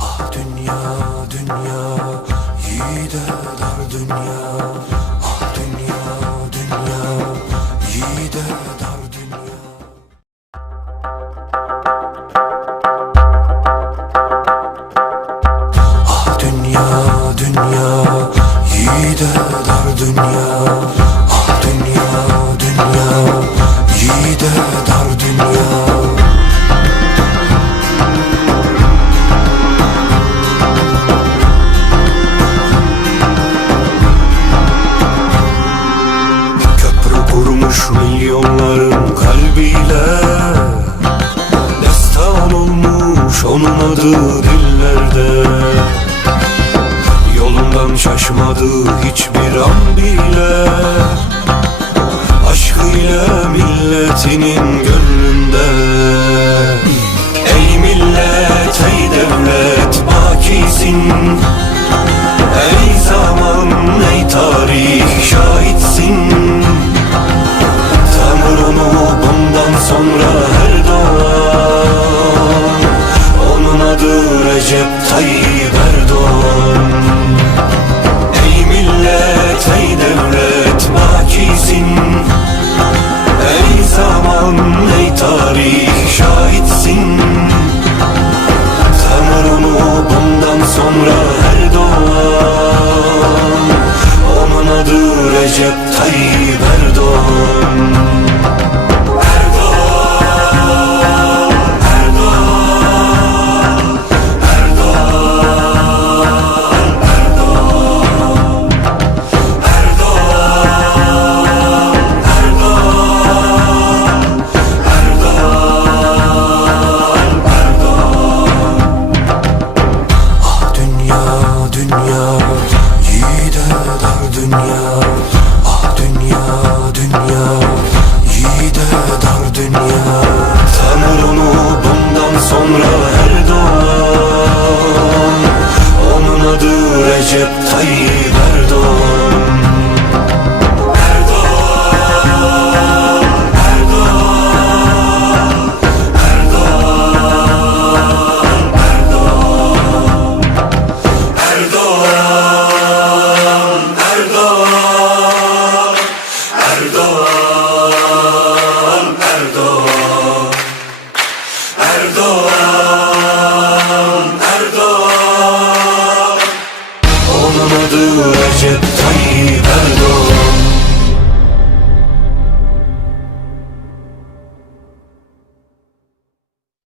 Ah dünya, dünya, yiğide dar dünya. Ah dünya, dünya, yiğide dar dünya. Ah dünya, dünya, yiğide dar dünya. Ah dünya, dünya, yiğide dar dünya. Kurmuş milyonların kalbiyle, destan olmuş onun adı dillerde. Yolundan şaşmadı hiçbir an bile, aşkıyla milletinin gönlünde. Ey millet, ey devlet bakisin, ey zaman, ey tarih şahitsin. Tanır onu bundan sonra her doğan, onun adı Recep Tayyip Erdoğan. Ey millet, ey devlet bakisin, ey zaman, ey tarih şahitsin.